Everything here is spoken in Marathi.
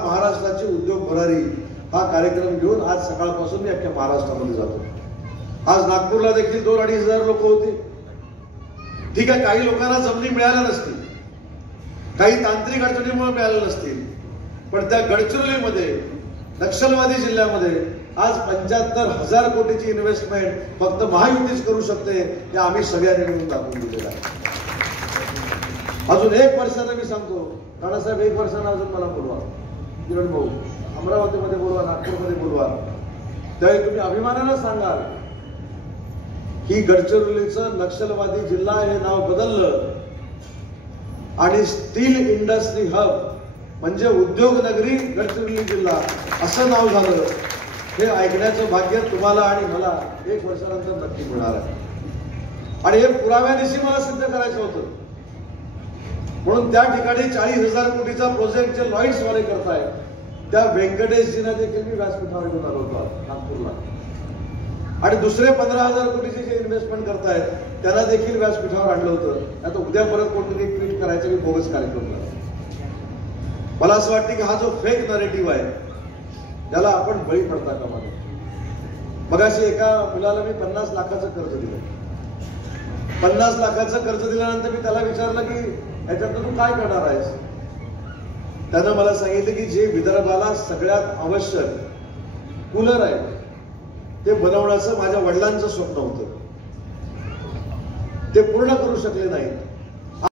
महाराष्ट्राची उद्योग भरारी हा कार्यक्रम घेऊन आज सकाळपासून मी अख्ख्या महाराष्ट्रामध्ये जातो। आज नागपूरला देखील 2-2.5 लोक होते। ठीक आहे, काही लोकांना जमिनी मिळाल्या नसतील, काही तांत्रिक अडचणीमुळे मिळाल्या नसतील, पण त्या गडचिरोलीमध्ये नक्षलवादी जिल्ह्यामध्ये आज 75,000 कोटीची इन्व्हेस्टमेंट फक्त महायुतीच करू शकते हे आम्ही सगळ्यांनी मिळून दाखवून दिलेलं आहे। अजून 1 वर्षानं मी सांगतो, राणासाहेब 1 वर्षानं अजून मला बोलवा, किरण भाऊ अमरावतीमध्ये बोलवा, नागपूरमध्ये बोलवा, त्यावेळी तुम्ही अभिमानानं सांगाल की गडचिरोलीचं नक्षलवादी जिल्हा हे नाव बदललं आणि स्टील इंडस्ट्री हब म्हणजे उद्योग नगरी गडचिरोली जिल्हा असं नाव झालं। हे ऐकण्याचं भाग्य तुम्हाला आणि मला 1 वर्षानंतर नक्की मिळणार आहे आणि हे पुराव्यानिशी मला सिद्ध करायचं होतं। म्हणून त्या ठिकाणी 40,000 कोटीचा प्रोजेक्ट जे लॉईड्स वाले करतायत त्या व्यंकटेशजींना देखील मी व्यासपीठावर घेऊन आलो होतो नागपूरला, आणि दुसरे 15,000 कोटीचे जे इन्व्हेस्टमेंट करतायत त्यांना देखील व्यासपीठावर आणलं होतं। आता उद्या परत कोणतरी ट्विट करायचं की बोगस कार्यक्रम करा। मला असं वाटतं की हा जो फेक नरेटिव्ह आहे त्याला आपण बळी पडता कामा नये। मगाशी एका मुलाला मी 50 लाखाचं कर्ज दिलं। 50 लाखाचं कर्ज दिल्यानंतर मी त्याला विचारलं की याच्यातून तू काय करणार आहेस? त्यानं मला सांगितलं की जे विदर्भाला सगळ्यात आवश्यक कूलर आहे ते बनवण्याचं माझ्या वडिलांचं स्वप्न होतं, ते पूर्ण करू शकले नाही।